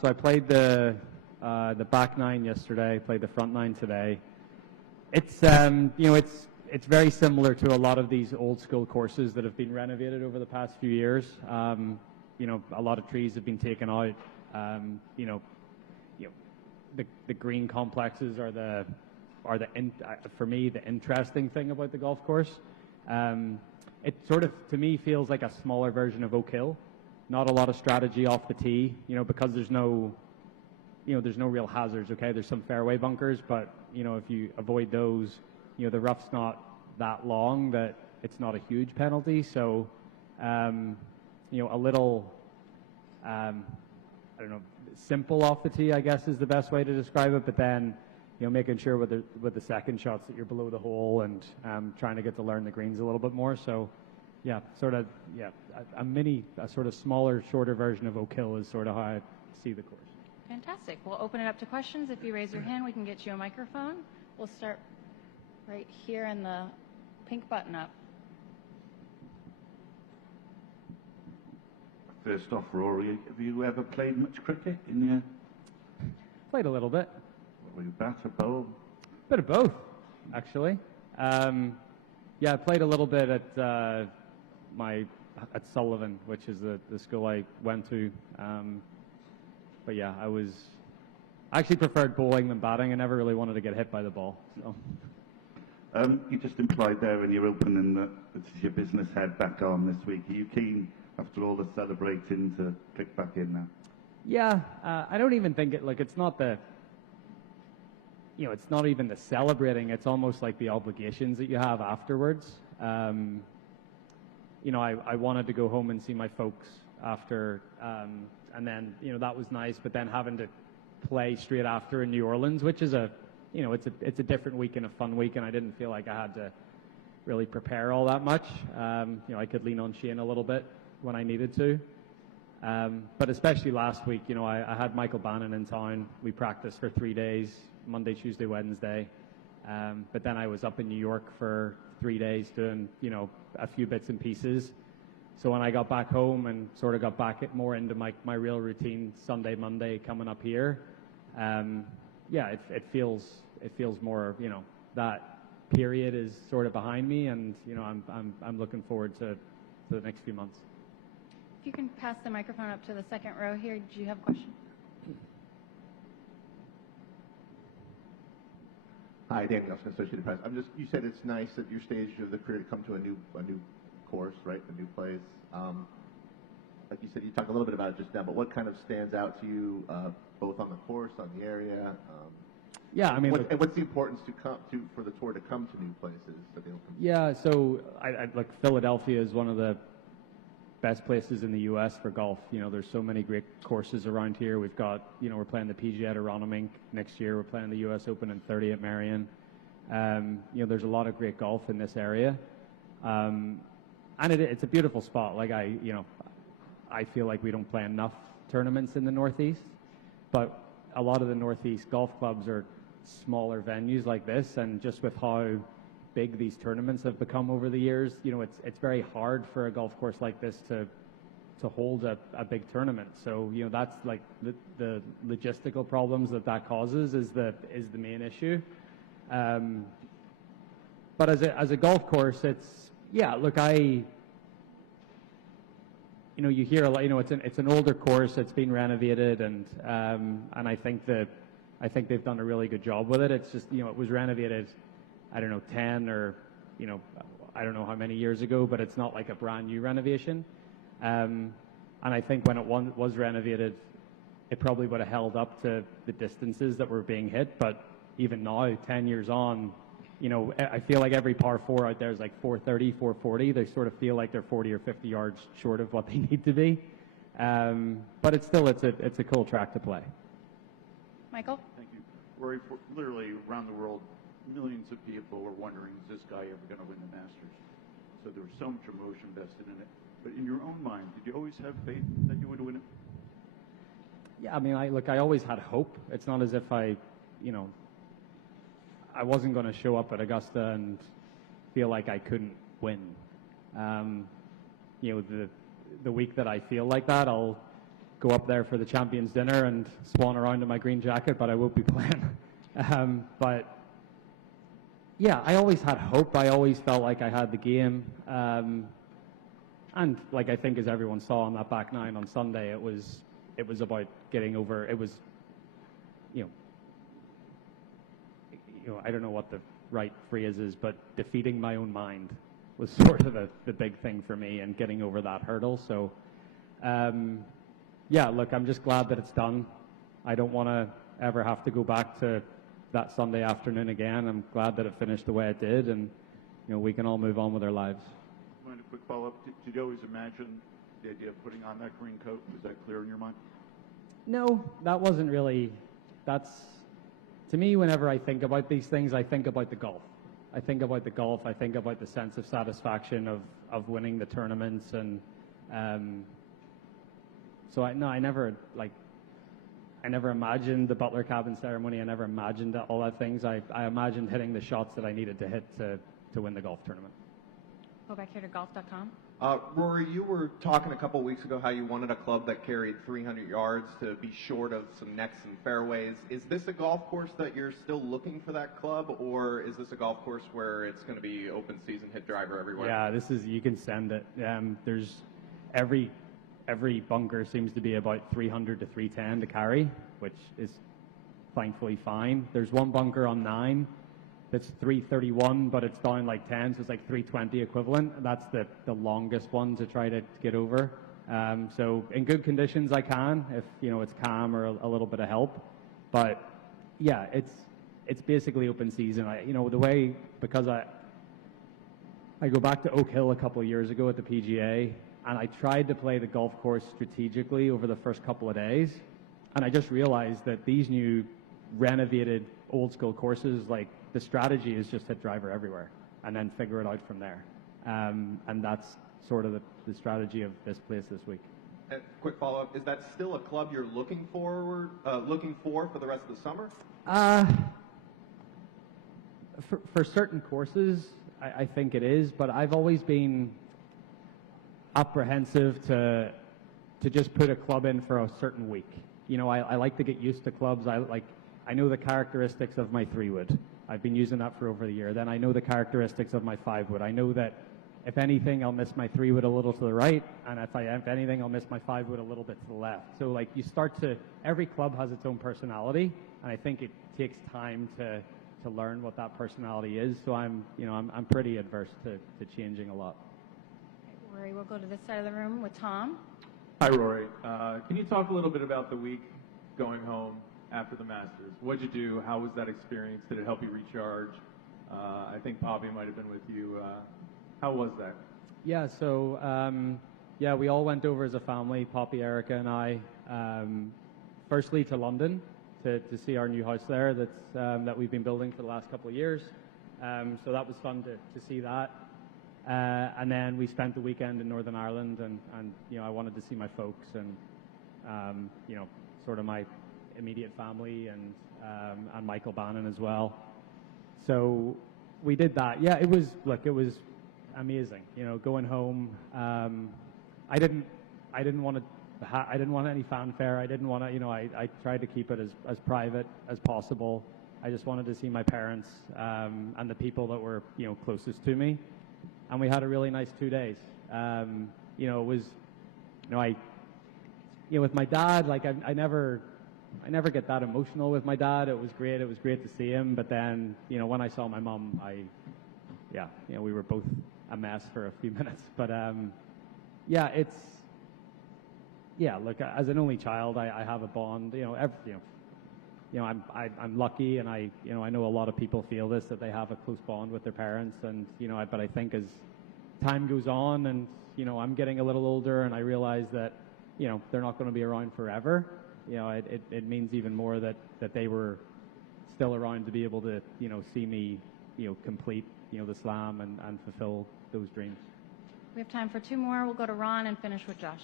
So I played the back nine yesterday. Played the front nine today. It's it's very similar to a lot of these old school courses that have been renovated over the past few years. A lot of trees have been taken out. The green complexes are for me the interesting thing about the golf course. It sort of to me feels like a smaller version of Oak Hill. Not a lot of strategy off the tee, because there's no real hazards. Okay, there's some fairway bunkers, but if you avoid those, the rough's not that long that it's not a huge penalty. So, a little, I don't know, simple off the tee, I guess, is the best way to describe it. But then, making sure with the second shots that you're below the hole and trying to get to learn the greens a little bit more. So, a sort of smaller, shorter version of Oak Hill is sort of how I see the course. Fantastic. We'll open it up to questions. If you raise your hand, we can get you a microphone. We'll start right here in the pink button up. First off, Rory, have you ever played much cricket in your... Played a little bit. Were you bat or bowl? Bit of both, actually. I played a little bit at Sullivan, which is the school I went to. But yeah, I actually preferred bowling than batting. I never really wanted to get hit by the ball. So. You just implied there in your opening that it's your business head back on this week. Are you keen, after all the celebrating, to click back in now? Yeah, I don't even think it's not the, it's not even the celebrating. It's almost like the obligations that you have afterwards. I wanted to go home and see my folks after, and then, that was nice, but then having to play straight after in New Orleans, which is it's a different week and a fun week, and I didn't feel like I had to really prepare all that much. I could lean on Shane a little bit when I needed to. But especially last week, I had Michael Bannon in town. We practiced for 3 days, Monday, Tuesday, Wednesday. But then I was up in New York for 3 days doing, a few bits and pieces. So when I got back home and sort of got back more into my real routine, Sunday, Monday, coming up here, it feels more, that period is sort of behind me, and I'm looking forward to the next few months. If you can pass the microphone up to the second row here. Do you have a question? Hi, Dan Nelson, Associated Press. You said it's nice at your stage of the career to come to a new course, right? A new place. Like you said, you talked a little bit about it just now, but what kind of stands out to you, both on the course, on the area? And what's the importance for the tour to come to new places? Yeah, so I like Philadelphia is one of the best places in the U.S. for golf. There's so many great courses around here. We've got, we're playing the PGA at Aronimink next year. We're playing the U.S. Open in 30 at Marion. There's a lot of great golf in this area. And it's a beautiful spot. Like I feel like we don't play enough tournaments in the Northeast, but a lot of the Northeast golf clubs are smaller venues like this, and just with how big these tournaments have become over the years, it's very hard for a golf course like this to hold a big tournament. So that's like the logistical problems that causes is the main issue. But as a golf course, it's you hear a lot. It's an older course. It's been renovated, and I think they've done a really good job with it. It's just it was renovated, I don't know, 10 or I don't know how many years ago, but it's not like a brand new renovation. And I think when it was renovated, it probably would have held up to the distances that were being hit. But even now, 10 years on, I feel like every par 4 out there is like 430, 440. They sort of feel like they're 40 or 50 yards short of what they need to be. But it's a cool track to play. Michael? Thank you. Rory, literally around the world, millions of people were wondering, is this guy ever going to win the Masters? So there was so much emotion vested in it. But in your own mind, did you always have faith that you would win it? Yeah, I always had hope. It's not as if I wasn't going to show up at Augusta and feel like I couldn't win. The week that I feel like that, I'll go up there for the champions dinner and swan around in my green jacket, but I won't be playing. But yeah, I always had hope. I always felt like I had the game. And like I think as everyone saw on that back nine on Sunday, it was about getting over. It was, you know, I don't know what the right phrase is, but defeating my own mind was sort of the big thing for me, and getting over that hurdle. So, yeah, look, I'm just glad that it's done. I don't want to ever have to go back to that Sunday afternoon again. I'm glad that it finished the way it did, and you know, we can all move on with our lives. Mind a quick follow-up? Did you always imagine the idea of putting on that green coat? Was that clear in your mind? No, that wasn't really. That's, to me, whenever I think about these things, I think about the golf. I think about the golf. I think about the sense of satisfaction of winning the tournaments, and so I never imagined the Butler Cabin ceremony. I never imagined all that things. I imagined hitting the shots that I needed to hit to win the golf tournament. Go back here to golf.com. Rory, you were talking a couple weeks ago how you wanted a club that carried 300 yards to be short of some necks and fairways. Is this a golf course that you're still looking for that club, or is this a golf course where it's going to be open season, hit driver everywhere? Yeah, this is, you can send it. There's every bunker seems to be about 300 to 310 to carry, which is thankfully fine. There's one bunker on 9 that's 331, but it's down like 10, so it's like 320 equivalent. That's the longest one to try to get over. So in good conditions I can, if you know it's calm or a little bit of help. But yeah, it's basically open season. The way, because I go back to Oak Hill a couple of years ago at the PGA, and I tried to play the golf course strategically over the first couple of days, and I just realized that these new renovated old school courses, like, the strategy is just hit driver everywhere and then figure it out from there. And that's sort of the strategy of this place this week. And quick follow-up, is that still a club you're looking for the rest of the summer? For certain courses, I think it is, but I've always been apprehensive to just put a club in for a certain week. You know, I like to get used to clubs. I know the characteristics of my 3-wood. I've been using that for over a year. Then I know the characteristics of my 5-wood. I know that if anything, I'll miss my 3-wood a little to the right, and if anything, I'll miss my 5-wood a little bit to the left. So like you start to, every club has its own personality, and I think it takes time to learn what that personality is. So I'm pretty adverse to changing a lot. Rory, we'll go to this side of the room with Tom. Hi, Rory. Can you talk a little bit about the week going home after the Masters? What'd you do? How was that experience? Did it help you recharge? I think Poppy might have been with you. How was that? Yeah, so we all went over as a family, Poppy, Erica, and I, firstly to London to see our new house there that we've been building for the last couple of years. So that was fun to see that. And then we spent the weekend in Northern Ireland, and I wanted to see my folks and sort of my immediate family and Michael Bannon as well. So we did that. Yeah, it was amazing. Going home. I didn't want any fanfare. I didn't want to. I tried to keep it as private as possible. I just wanted to see my parents and the people that were closest to me. And we had a really nice 2 days. It was, with my dad, like I never get that emotional with my dad. It was great. It was great to see him. But then, when I saw my mom, we were both a mess for a few minutes. But look, as an only child, I have a bond. I'm lucky, and I know a lot of people feel this, that they have a close bond with their parents, and but I think as time goes on, and I'm getting a little older, and I realize that they're not going to be around forever. It means even more that they were still around to be able to see me complete the slam and fulfill those dreams. We have time for 2 more. We'll go to Ron and finish with Josh.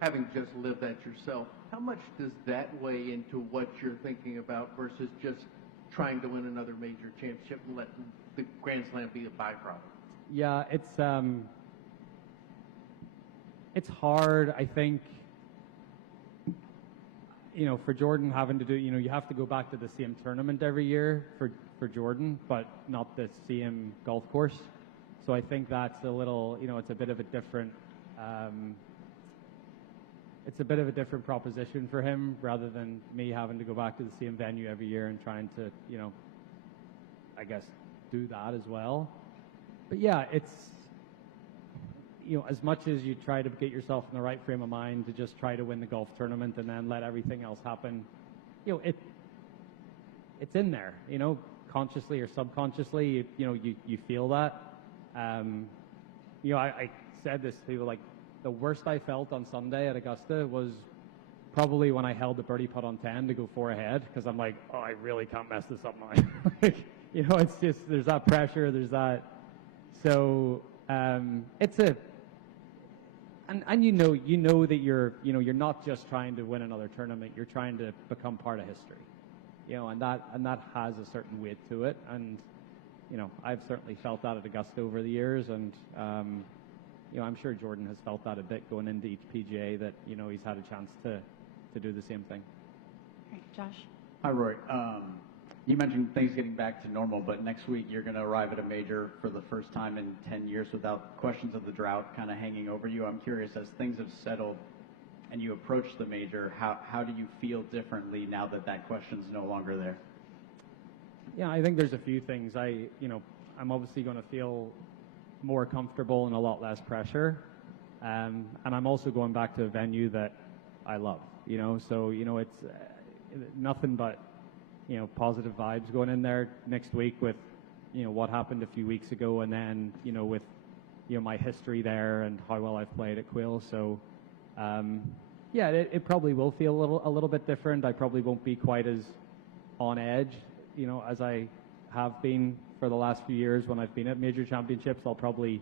Having just lived that yourself, how much does that weigh into what you're thinking about versus just trying to win another major championship and let the Grand Slam be a byproduct? Yeah, it's hard. I think, for Jordan having to do, you have to go back to the same tournament every year for Jordan, but not the same golf course. So I think that's a little, it's a bit of a different, proposition for him rather than me having to go back to the same venue every year and trying to, I guess, do that as well. But yeah, it's, as much as you try to get yourself in the right frame of mind to just try to win the golf tournament and then let everything else happen, it's in there, consciously or subconsciously, you feel that. I said this to people, like, the worst I felt on Sunday at Augusta was probably when I held the birdie putt on 10 to go 4 ahead, because I'm like, oh, I really can't mess this up now. It's just, there's that pressure, there's that. So it's a, and you know that you're not just trying to win another tournament, you're trying to become part of history, and that has a certain weight to it. And I've certainly felt that at Augusta over the years, and I'm sure Jordan has felt that a bit going into each PGA, that he's had a chance to do the same thing. All right, Josh. Hi, Rory. You mentioned things getting back to normal, but next week you're going to arrive at a major for the first time in 10 years without questions of the drought kind of hanging over you. I'm curious, as things have settled and you approach the major, how do you feel differently now that that question's no longer there? Yeah, I think there's a few things. I'm obviously going to feel more comfortable and a lot less pressure. And I'm also going back to a venue that I love, so, it's nothing but, positive vibes going in there next week with, what happened a few weeks ago, and then, with, my history there and how well I've played at Quill. So, yeah, it probably will feel a little bit different. I probably won't be quite as on edge, as I have been for the last few years when I've been at major championships. I'll probably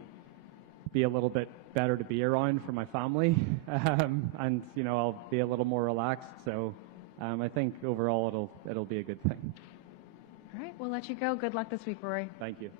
be a little bit better to be around for my family, and I'll be a little more relaxed. So I think overall it'll be a good thing. All right, we'll let you go. Good luck this week, Rory. Thank you.